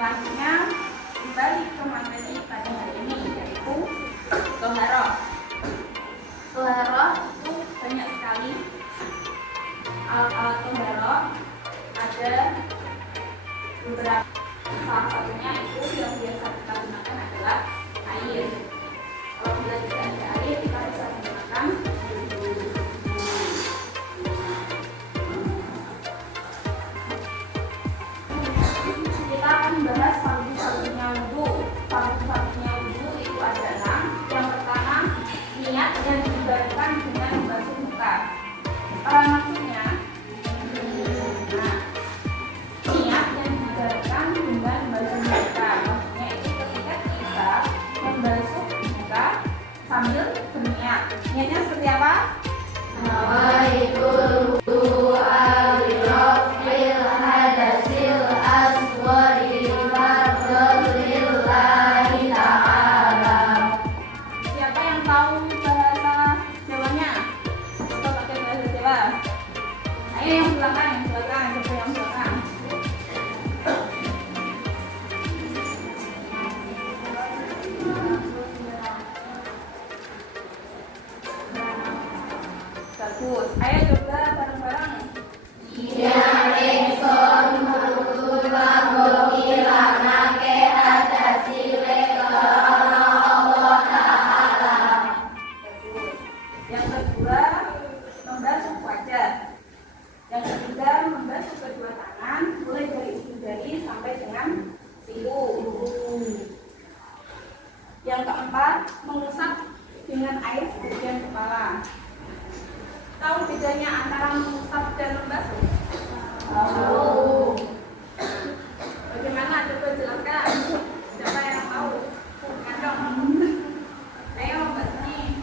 Selanjutnya kembali ke materi pada hari ini, yaitu toharoh. Toharoh itu banyak sekali alat-alat toharoh, ada beberapa. Salah satunya itu yang biasa kita gunakan adalah air. Apabila tidak ada air, kita bisa menggunakan kita akan membahas fardu-fardunya wudu. Fardu-fardunya wudu itu ada 6. Yang pertama, niat yang diibaratkan dengan membasuh muka. Maksudnya, niat yang diibaratkan dengan membasuh muka. Maksudnya itu ketika kita membasuh muka sambil berniat. Niatnya seperti apa? Nawaitul wudu'a liraf'il hadasil asghari fardhan lillahi ta'ala. Siapa yang tahu bahasa Jawanya? Kita pakai bahasa Jawa. Ayo yang belakang, coba yang belakang. Bagus. Ayo coba bareng-bareng. Yen ingsun nutuba ilangake hadasile karana Allah Ta'ala. Bagus. Yang kedua, membasuh wajah. Yang ketiga, membasuh kedua tangan, mulai dari ujung jari sampai dengan siku. Yang keempat, mengusap dengan air sebagian kepala. Tahu bedanya antara mengusap dan membasuh? Tahu. Bagaimana? Coba jelaskan. Siapa yang tahu? Kandang. Ayo, Mbak Sani.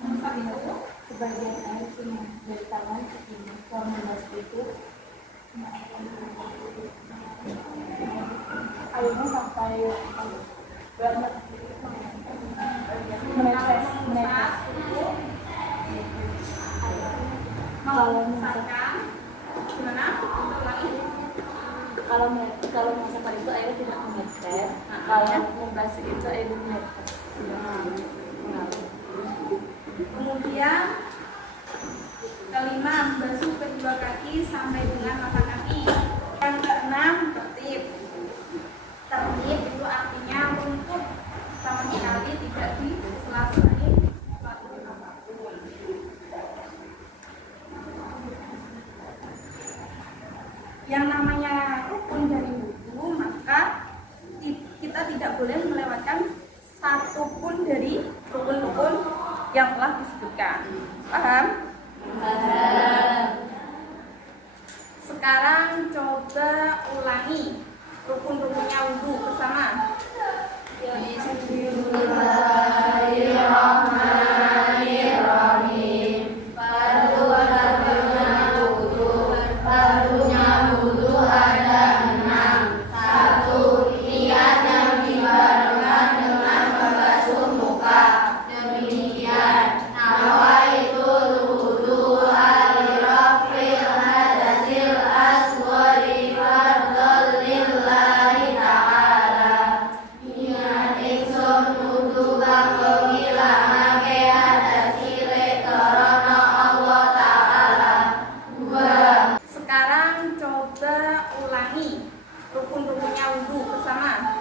Mengusap itu sebagian air cuma dari tangan ke sini. Kalau membasuh itu airnya sampai berapa menetes. Kalau mengusapkan itu airnya tidak menetes. Kalau membasuh itu airnya menetes. kemudian kelima, basuh kedua kaki sampai dengan mata kaki. Yang keenam, tertib. Tertib itu artinya runtut, sama sekali tidak disela-selain suatu apapun. Yang namanya rukun dari wudu, maka kita tidak boleh melewatkan satupun dari rukun-rukun yang telah disebutkan. Paham? Sekarang coba ulangi rukun-rukunnya wudu bersama. Bismillahirrahmanirrahim. Fardunya wudu ada 6. 1. Niat yang dibarengkan dengan membasuh muka. Demikian, nawaitul wudu'a liraf'il hadasil asghari fardhan lillahi ta'ala. Niat ingsun wudu kanggo ngilangake hadas cilik karana Allah Ta'ala. 2. Sekarang coba ulangi rukun-rukunnya wudu bersama.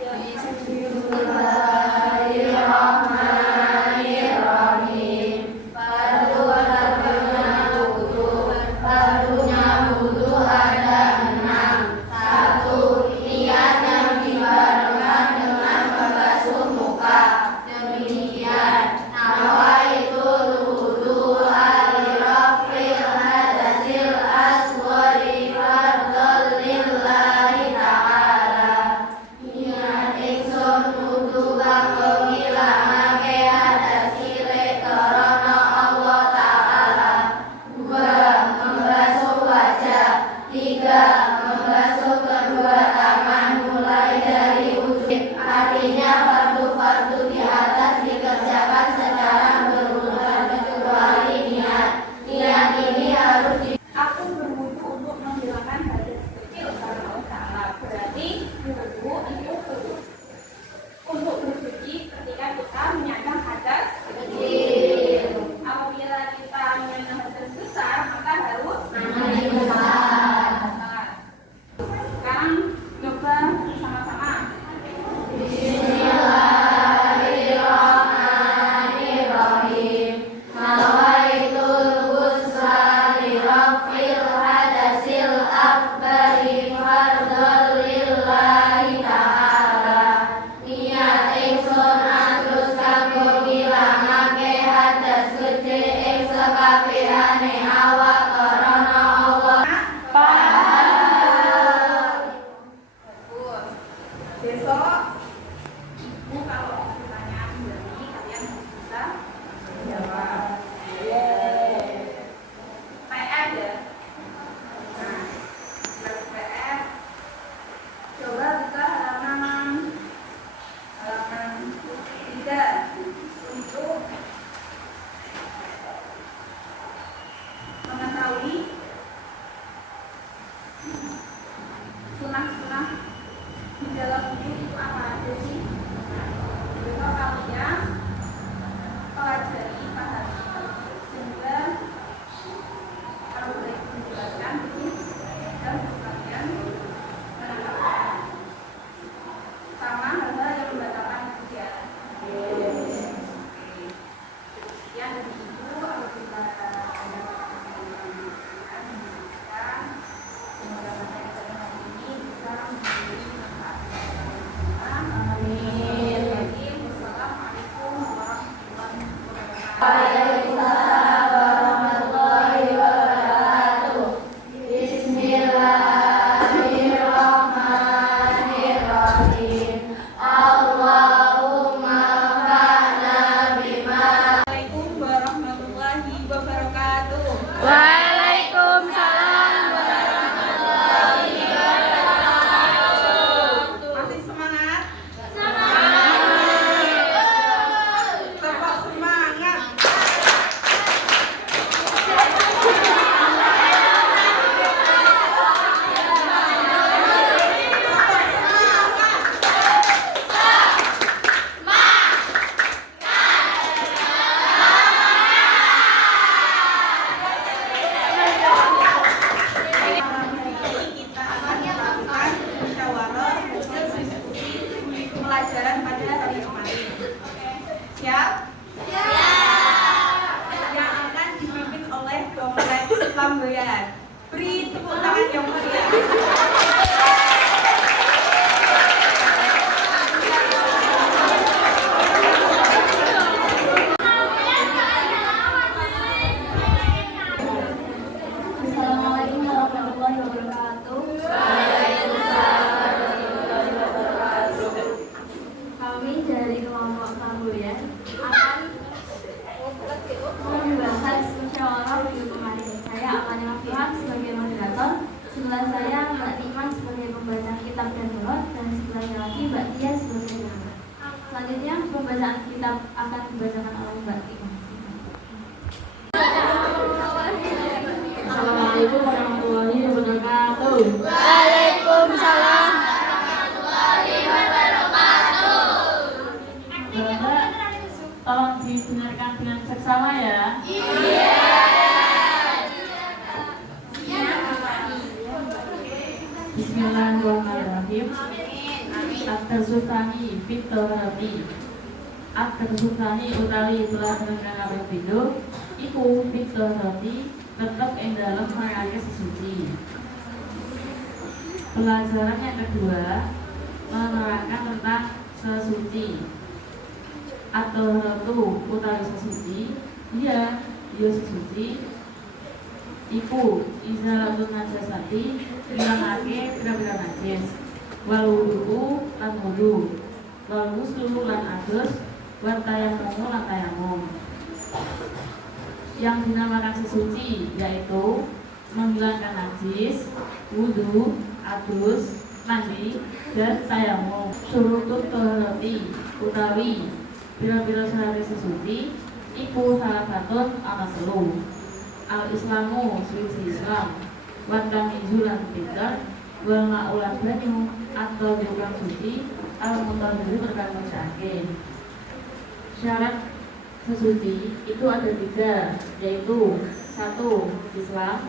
Bismillahirrahmanirrahim. Fardunya wudu ada 6. 1. Niat yang dibarengkan dengan membasuh muka. Demikian, nawaitul wudu'a liraf'il hadasil asghari fardhan lillahi ta'ala. Niat ingsun wudu kanggo ngilangake hadas cilik karana Allah Ta'ala. 2. Membasuh wajah. 3. Membasuh kedua tangan mulai dari ujung. Artinya fardu-fardu di atas dikerjakan secara berurutan kecuali niat. Niat ini harus Aku berwudu untuk menghilangkan hadas kecil karena Sunah-sunah di dalam wudhu itu apa aja sih? Besok kalian pelajari, pahami, sehingga kalau boleh dijelaskan dan kalian menangkap sama hal-hal yang membatalkan kegiatan. Yang dari itu apabila semoga materi hari ini bisa menjadi manfaat. Amin. Wassalamualaikum warahmatullahi wabarakatuh. Waalaikumsalam warahmatullahi wabarakatuh. Bismillahirrahmanirrahim. Allahumma fa'na bima. Assalamualaikum warahmatullahi wabarakatuh. Waalaikumsalam warahmatullahi Masih semangat? Semangat. Tetap semangat. Kita akan melakukan musyawarah hasil diskusi pelajaran pada hari kemarin. Siap? Yang akan dipimpin oleh Komplek Lamboyan. Beri tepuk tangan yang meriah. Assalamualaikum warahmatullahi wabarakatuh. Kami dari kelompok Lamboyan akan membahas musyawarah minggu kemarin. Saya Amani Mafihan sebagai moderator, sebelah saya Mbak Iman sebagai pembaca kitab dan nurut, dan sebelahnya lagi Mbak Tia sebagai penyanyi. Selanjutnya pembacaan kitab akan dibacakan oleh Mbak Iman. Assalamualaikum warahmatullahi wabarakatuh. Waalaikumsalam. Bapak, tolong didengarkan dengan seksama ya. Bismillahirrahmanirrahim. At-Tarzutani Fitorati. At-Tarzutani utawi pelajaran kang pindho iku Fitorati tetap ing dalam merangkai sesuci. Pelajaran yang kedua menerangkan tentang sesuci atau ratu utawi sesuci. Dia sesuci iku izalatun najasati ngilangake pira-pira najis, wal wudu lan wudu, wal ghuslu lan adus, wa tayammum lan tayammum. Yang dinamakan sesuci yaitu menghilangkan najis, wudu, adus, mandi, dan tayammum. Syurutut thaharati utawi pira-pira syarat sesuci iku salafatun ana telu. Al-Islamu suci Islam, wa tamizu lan pinter, wal ma'ulan banyu atau bukan suci, al-mutahhiru berkata sakit. Syarat sesuci itu ada 3, yaitu 1. Islam,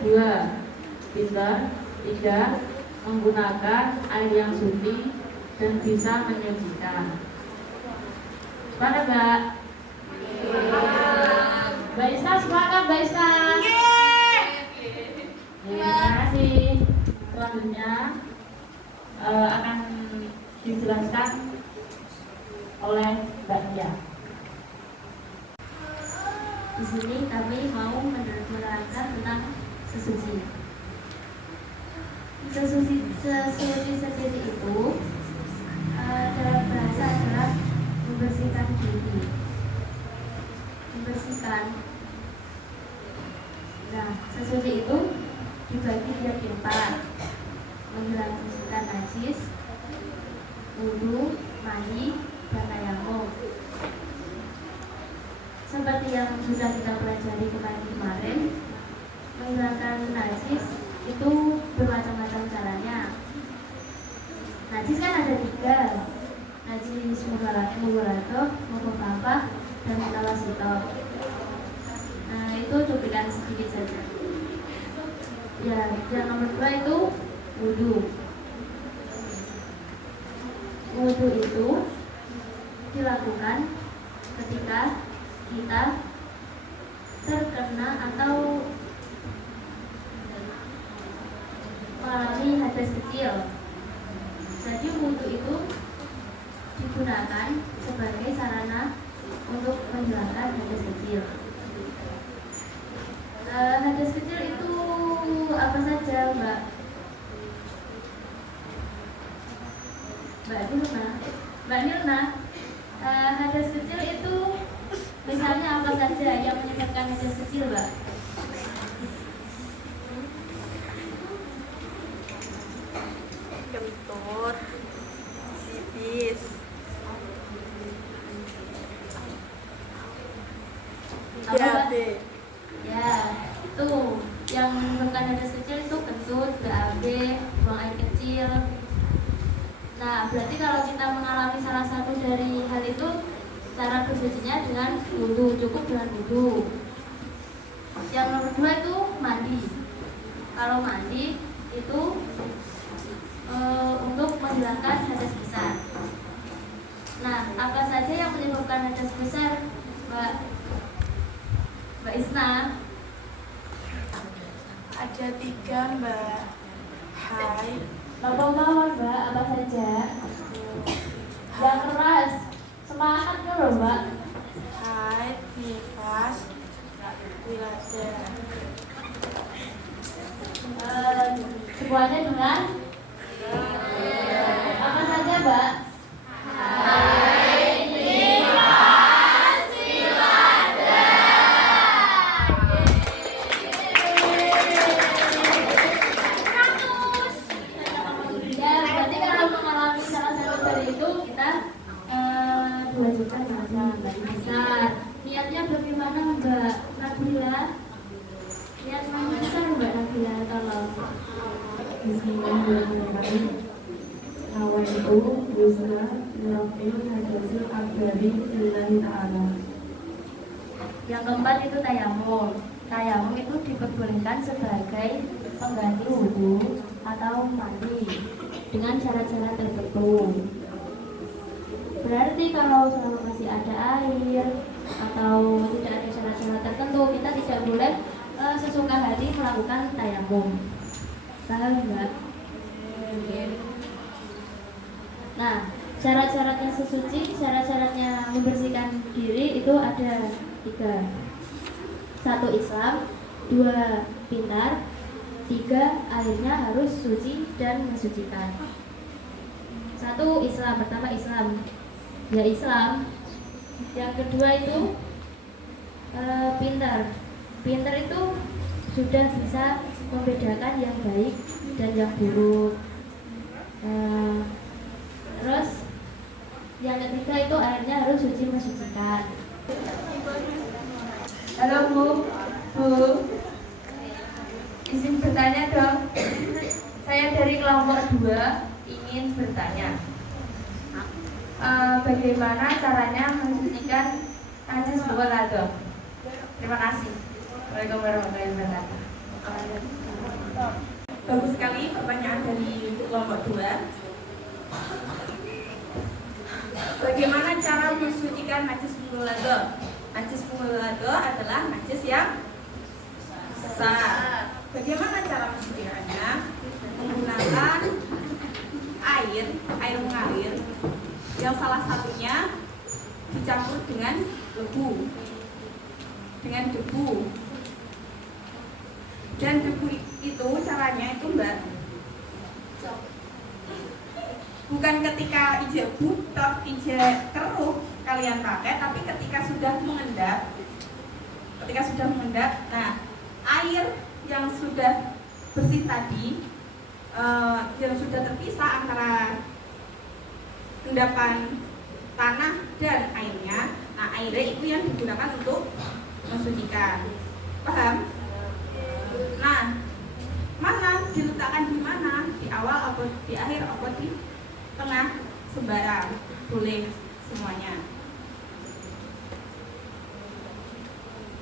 2. Pintar, 3. Menggunakan air yang suci dan bisa menyucikan. Mana Mbak? Mbak Isna semangat Mbak Isna. Terima kasih. Selanjutnya akan dijelaskan oleh Mbak Tia. Di sini kami mau menerangkan tentang sesuci. Sesuci itu dalam bahasa adalah membersihkan diri, membersihkan. Nah, sesuci itu dibagi menjadi 4: menghilangkan najis, wudu, mandi, dan tayammum. Seperti yang sudah kita pelajari kemarin, menghilangkan najis itu Najis kan ada 3. Najis mughalladhah, mughaffafah, dan mutawasithah. Nah, itu cuplikan sedikit saja. Ya, yang nomor 2 itu wudu. Wudu itu dilakukan ketika kita terkena atau mengalami hadas kecil. Jadi wudu itu digunakan sebagai sarana untuk menghilangkan hadas kecil. Hadas kecil itu apa saja, Mbak? Mbak Nilna, hadas kecil itu misalnya apa saja yang menyebabkan hadas kecil, Mbak? Kentut, pipis, BAB. Ya, itu yang menyebabkan hadas kecil itu kentut, BAB, buang air kecil. Nah, berarti kalau kita mengalami salah satu dari hal itu, cara bersucinya dengan wudu, cukup dengan wudu. Yang nomor 2 itu mandi. Kalau mandi itu untuk menghilangkan hadas besar. Nah, apa saja yang menyebabkan hadas besar, Mbak Isna? Ada 3, Mbak. Haid, Mawar, Mbak, apa saja? Yang keras, semangat dulu, Mbak. haid, nifas, wiladah. Semuanya dengan apa saja, Mbak? Ya, berarti kalau mengalami salah satu dari itu kita diwajibkan dengan mandi besar. Niatnya bagaimana, Mbak Nabila? Niat mandi besar, Mbak Nabila, tolong. Bismillahirrahmanirrahim. Nawaitu yusra nirafil hadasil akbari lillahi ta'ala. Yang keempat itu tayamum. Tayamum itu diperbolehkan sebagai pengganti wudu atau mandi dengan syarat-syarat tertentu. Berarti kalau selama masih ada air atau tidak ada syarat-syarat tertentu, kita tidak boleh sesuka hati melakukan tayamum. Paham enggak? Nah, syarat-syaratnya sesuci, syarat-syaratnya membersihkan diri itu ada 3. 1 Islam, 2 pintar, 3 airnya harus suci dan mensucikan. 1 Islam, pertama Islam, ya Islam. Yang kedua itu pintar. Pintar itu sudah bisa membedakan yang baik dan yang buruk. Terus yang ketiga itu airnya harus suci mensucikan. Halo Bu, izin bertanya dong. Saya dari kelompok 2 ingin bertanya. Bagaimana caranya mensucikan najis mughalladhah? Terima kasih. Waalaikumsalam warahmatullahi wabarakatuh. Bagus sekali pertanyaan dari kelompok 2. Bagaimana cara mensucikan najis mughalladhah? Najis mughalladhah adalah najis yang besar. Bagaimana cara mensucikannya? Menggunakan air mengalir yang salah satunya dicampur dengan debu. Dan debu itu caranya itu Mbak, bukan ketika ije butek, ije keruh kalian pakai, tapi ketika sudah mengendap. Nah, air yang sudah bersih tadi, yang sudah terpisah antara endapan tanah dan airnya, nah airnya itu yang digunakan untuk mensucikan. Paham? Nah, mana diletakkan di mana? Di awal atau di akhir atau di tengah sembarang, boleh semuanya.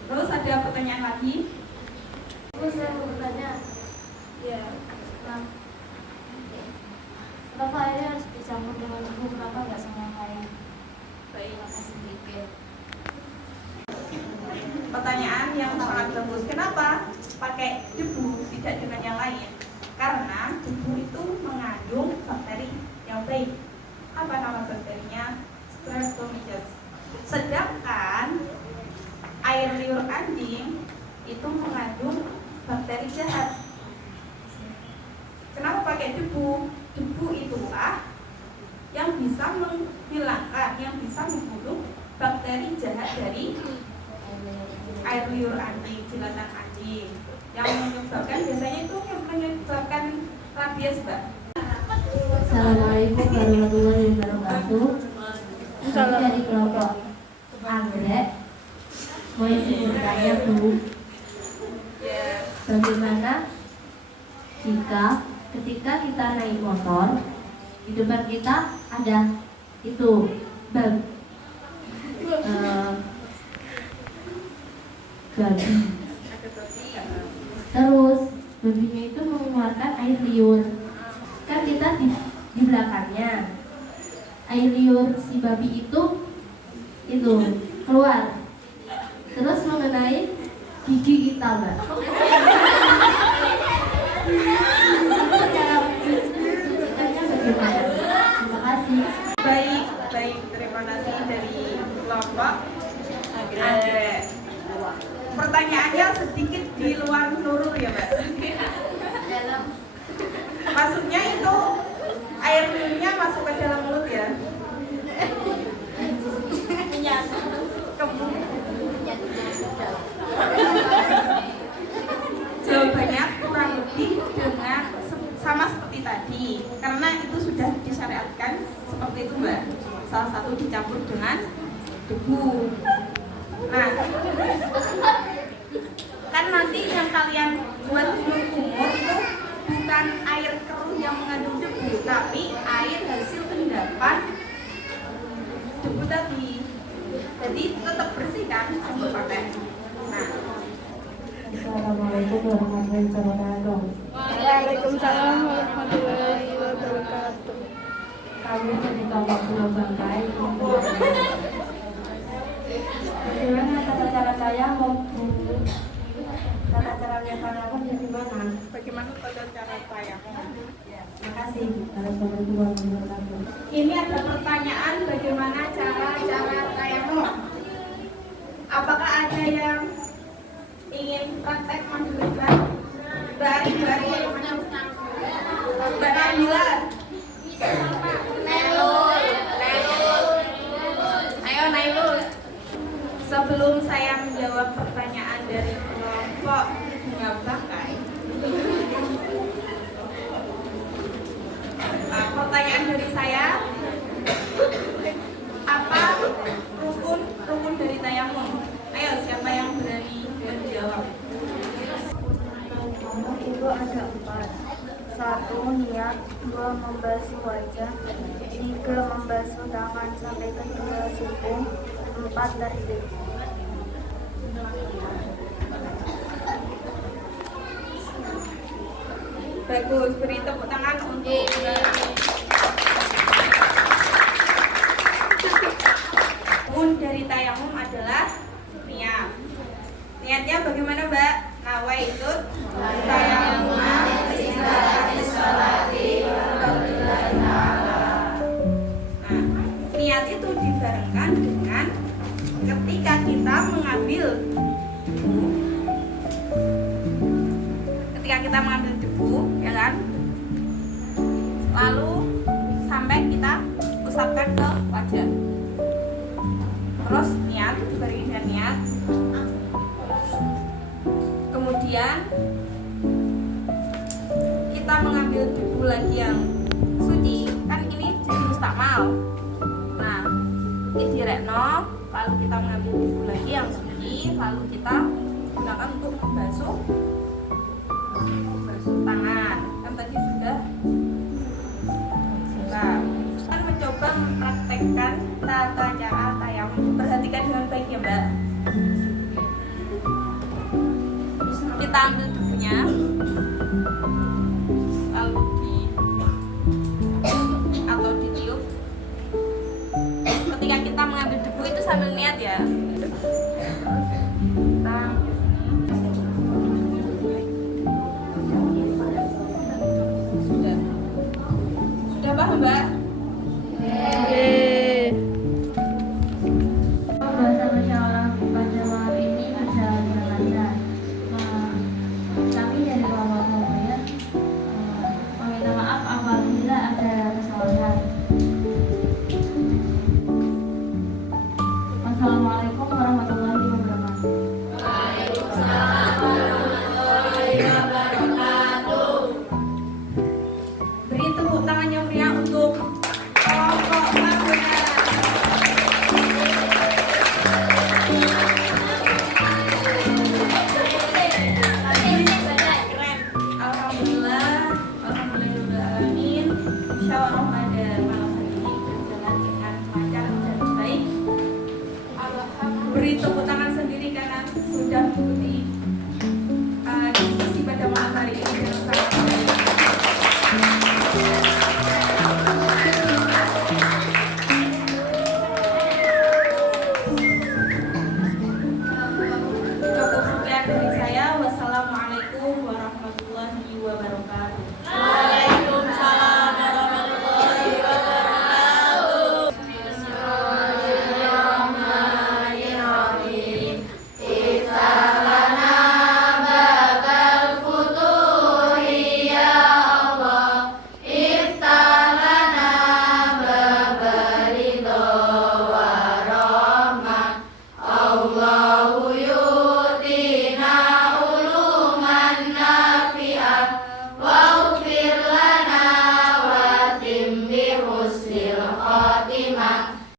Terus ada pertanyaan lagi? Saya mau bertanya, Ya. kenapa airnya harus dicampur dengan debu? Kenapa nggak sama air? Baik. Makasih sedikit. Pertanyaan yang sangat bagus. Kenapa pakai debu tidak dengan yang lain? Karena debu itu mengandung bakteri yang baik. Apa nama bakterinya? Streptomyces. Sedangkan air liur anjing itu mengandung bakteri jahat. Kenapa pakai debu? Debu itulah yang bisa menghilangkan, yang bisa membunuh bakteri jahat dari air liur anjing, jilatan anjing. Yang menyebabkan biasanya itu yang menyebabkan rabies, Mbak. Assalamualaikum warahmatullahi wabarakatuh. Kami dari kelompok anggrek. Mau izin bertanya, Bu, bagaimana jika ketika kita naik motor di depan kita ada itu babi, terus babinya itu mengeluarkan air liur, kan kita di belakangnya, air liur si babi itu keluar terus mengenai gigi kita, Mbak. Cara mensucikannya bagaimana? Terima kasih. Baik, terima kasih dari kelompok anggrek. Pertanyaannya sedikit di luar nurul ya, Mbak. Maksudnya itu air liurnya masuk ke dalam mulut ya? Jawabannya kurang lebih dengan sama seperti tadi, karena itu sudah disyariatkan seperti itu, Mbak. Salah satu dicampur dengan debu. Nah, kan nanti yang kalian buat minum kumur itu bukan air keruh yang mengandung debu, tapi air hasil endapan debu tadi. Jadi tetap bersih kan sebelum pakai. Nah, Assalamualaikum warahmatullahi wabarakatuh. Waalaikumsalam warahmatullahi wabarakatuh. Kami dari kelompok Pulau Bangkai. Bagaimana tata cara saya mau tata cara tayamum dari mana? bagaimana tata cara tayamum? Terima kasih. Assalamualaikum warahmatullahi wabarakatuh. Ini ada pertanyaan bagaimana cara tayamum. Apakah ada yang ingin praktek menunjukkan? Mbak Nabila. Ayo Nailul. Sebelum saya menjawab pertanyaan dari kelompok Bunga Bangkai, pertanyaan dari saya, apa rukun dari tayamum? Ayo, siapa yang berani menjawab? Tayamum itu ada 4. 1. Niat. 2. Membasuh wajah. 3. Membasuh tangan sampai kedua siku. 4. Tertib. Bagus, beri tepuk tangan untuk rukun dari tayamum adalah niat. Niatnya bagaimana, Mbak? Nawaitut tayamum niat itu dibarengkan dengan ketika kita mengambil debu. Ketika kita mengambil debu, ya kan? Lalu sampai kita usapkan ke wajah. Terus niat, beri dan niat. Kemudian kita mengambil debu lagi yang suci, kan ini jadi mustakmal. Nah, ini direkno, lalu kita mengambil debu lagi yang suci, lalu kita gunakan untuk membasuh tangan. Kan tadi sudah. Nah, mempraktekkan tata cara tayamum. Perhatikan dengan baik ya Mbak. Kita ambil debunya, lalu atau ditiup. Ketika kita mengambil debu itu sambil niat ya. Sudah paham Mbak? Bahasa musyawarah pada malam ini berjalan dengan lancar. Kami dari kelompok Muhammadiyah meminta maaf apabila ada kesalahan. Wassalamualaikum warahmatullahi wabarakatuh. Beri tepuk tangan yang meriah untuk kelompok Muhammadiyah. Keren. Alhamdulillah, alhamdulillahirabbil alamin. Musyawarah